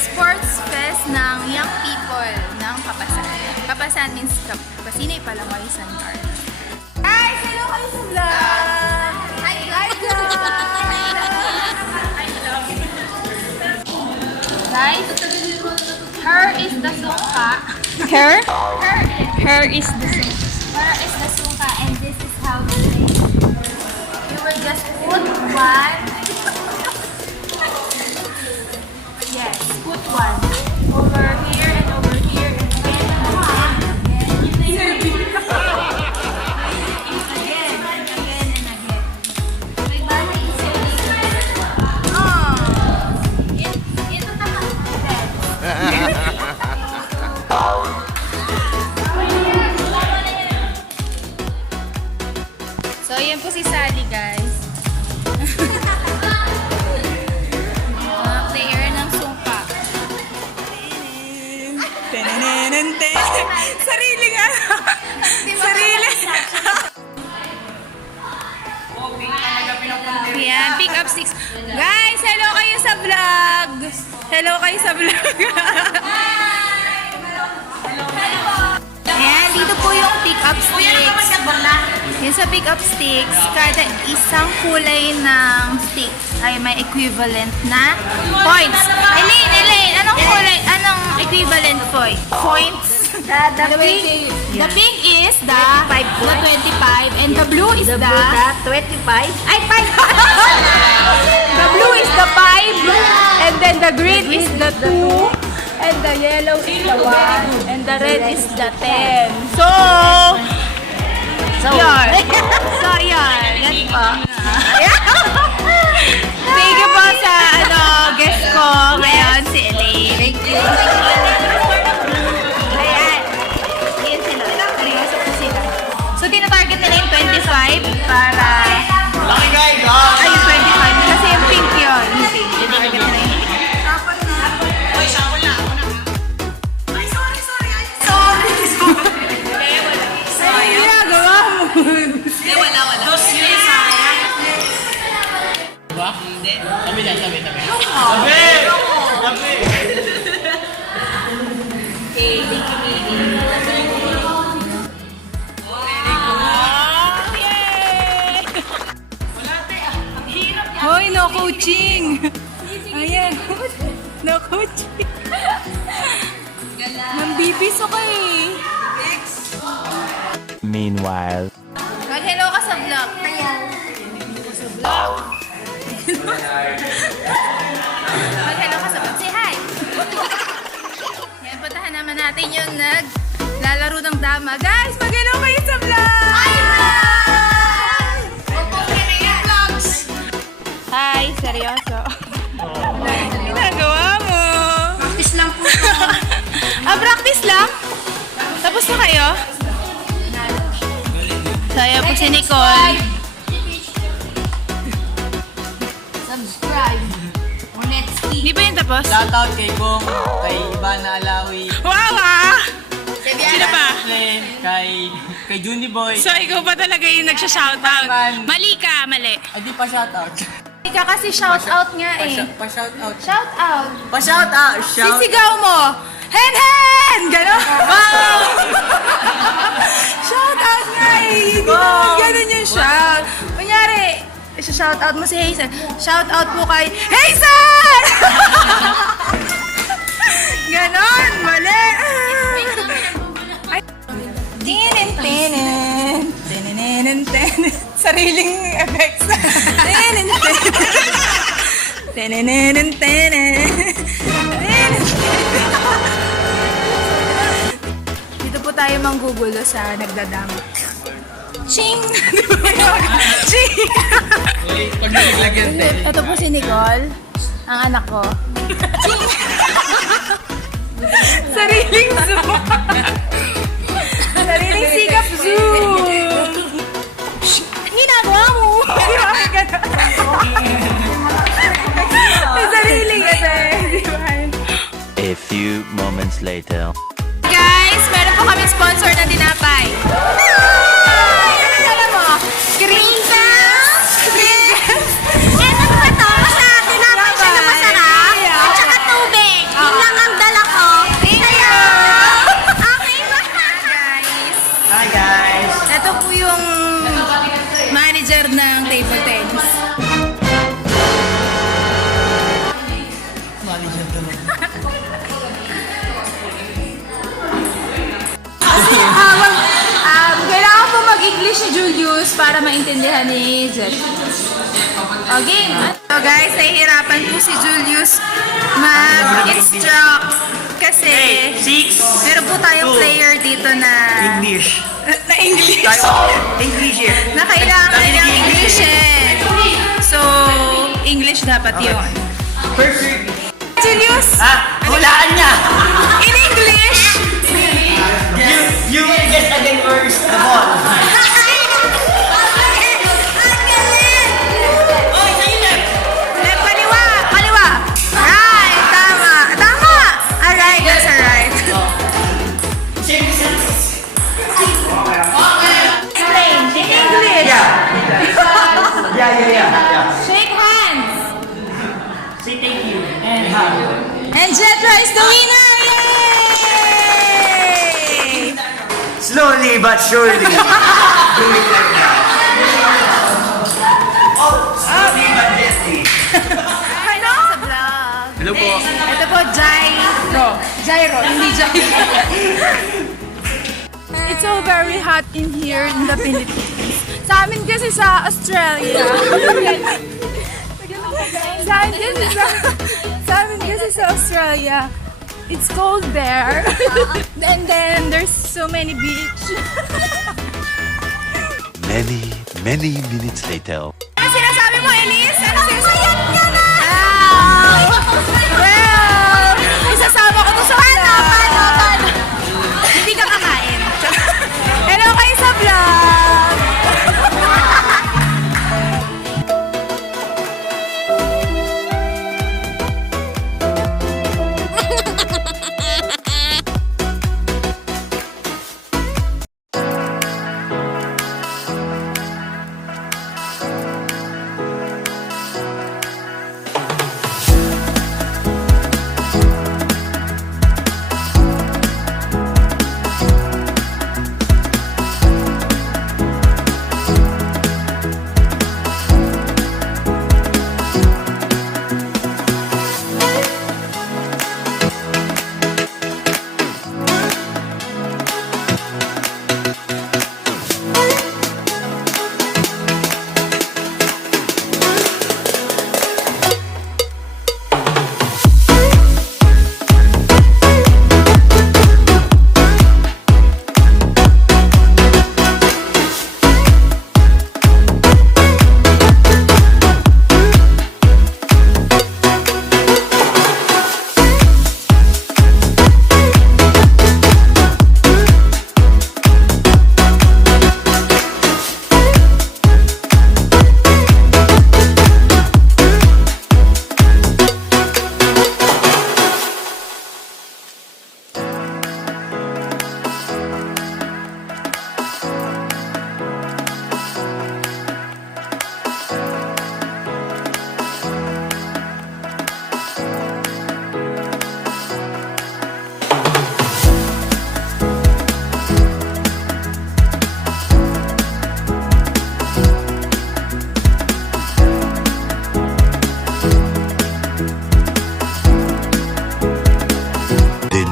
Sportsfest ng young people ng KaPaSan. KaPaSan means Kapasinay Palangoysan Card. Guys, hello kayo sa vlog! Hi vlog! Guys, her is the sungka. Her? Her is the sungka and this is how we make. You will just put one. Yes, put one over here and over here and again and again and again. Again and again and again. My body is ito na So, yan po si Sally, guys. Mga player ng sungka. Sariling ano? Sariling. Yan, pick up sticks. Guys, hello kayo sa vlog. Hello kayo sa vlog. Ayan, dito po yung pick up sticks. Yung sa pick up sticks, kada isang kulay ng stick ay may equivalent na points. Elaine, anong kulay? Anong equivalent points? The pink is the 25 and the blue is the 25. ay 5. The blue is the 5 and then the green is the 2 and the yellow is the 1 and the red is the 10. So yan. Yan po. Thank you po sa guest ko ngayon, si Elaine. Thank you. Ayan. Yan sila. Seryoso po sila. So, tinatarget nila yung 25 para... Ay, yung 25. Kasi yung pink yun. Yung pink. Tinatarget nila yung pink. Hoy, no coaching. Ayan. No coaching. Nambibis ako eh. Meanwhile. Mag-hello ka sa vlog. Mag-hello ka sa vlog. Say hi! Yan, puntahan naman natin yung naglalaro ng dama. Guys, mag-hello kayo sa vlog! Hi! Seryoso. Ginagawa mo. Practice lang po. Practice lang? Tapos na kayo? So, ayan po si Nicole. Subscribe. MunetskieTV. Di ba yung tapos? Shoutout kay Kong, kay Ivana Alawi, Wow ah! Sino pa? kay Juni Boy. So, ikaw pa talaga yung nagsha-shoutout. Mali ka, mali. Ay, di pa shoutout. Ika kasi shoutout nga eh. Pa-shoutout. Shoutout. Pa-shoutout. Sisigaw mo. Hen hen! Ganon. Wow! Shoutout nga eh. Ganon yung shout. Kunyari, shoutout mo si Hazel. Shoutout po kay Hazel! Ganon. Mali. Ay. Tinin, tinin. Tinin, tinin. Sariling effects. Tinin, tinin. Tinin, tinin. Dito po tayo manggugulo sa nagdadami. Ching! Ching! Pag nalagyan tayo. Ito po si Nicole, ang anak ko. Ching! Sariling zoom! Sariling sigap zoom! Ginagawa mo! Sariling kasi. A few moments later. Guys, meron po kami sponsor na tinapay. Ano mo? Green bells? Green bells? Ano ba ito? Tinapay siya na masarap. At saka tubig. manood ng table tennis. Kailangan po mag-English si Julius para maintindihan ni Jet. Okay. So guys, nahihirapan po si Julius mag-instruct kasi meron po tayong player dito na English. na English. English eh. Na kailangan ng English eh. So, English dapat yun. Perfect. Julius, Hulaan niya. in English, You will guess again where's the ball. left, kaliwa, kaliwa. Right, tama. Tama. Alright, that's alright. Explain, in English. Yeah. Shake hands. Say thank you. And hug. And Jetra is the winner! Yay! Slowly but surely. Do it like that. Oh, slowly but gently. Hello? Sa vlog. Hello po. Ito po, Jairo, hindi Jairo. It's so very hot in here in the Philippines. Sa amin kasi sa Australia. sa amin kasi sa Australia. It's cold there. And then there's so many beach. Many minutes later. Ano sinasabi mo, Elise? Ano sinasabi mo? Wow! Well, isasama ko to sa vlog. Paano? Hindi ka kakain. Hello kayo sa vlog!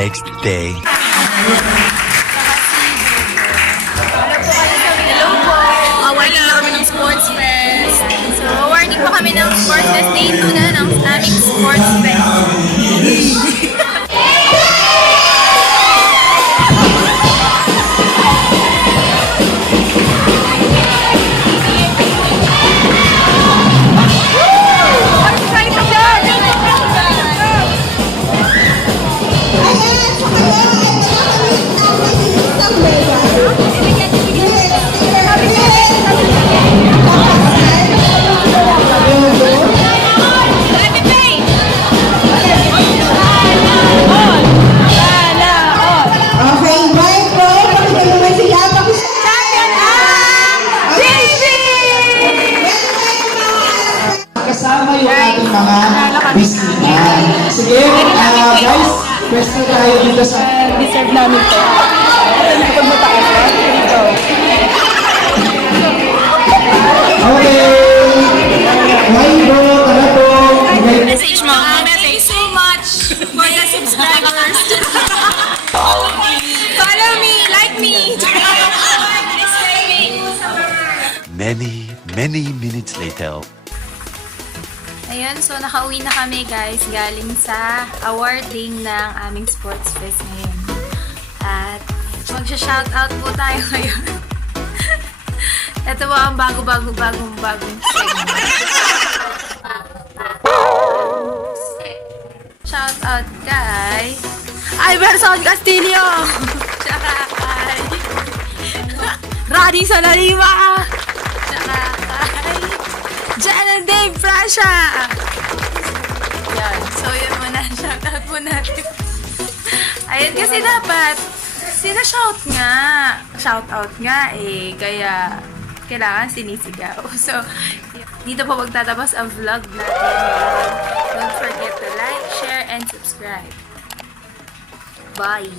Next day. Hello po. Awarding po kami ng Sportsfest. So, awarding po kami ng Sportsfest. Day 2 na ng aming Sportsfest. Kasama yung ating mga bisita. Sige, guys, pwesto tayo dito sa deserve namin to. Kapag mataas, dito. Okay. many minutes later. Ayun, so nakauwi na kami guys galing sa awarding ng aming Sportsfest ngayon. At magsha-shoutout po tayo ngayon. Ito po ang bagong segment. Shoutout kay Iverson Castillo! Tsaka kay Rani Salariva! Tsaka kay Jen and Dave Frasha! Yan. So, yun muna. Shoutout po natin. Ayun, kasi dapat sina-shout nga. Shoutout nga eh. Kaya, kailangan sinisigaw. So, dito po magtatapos ang vlog natin. Don't forget to like, share, and subscribe. Bye!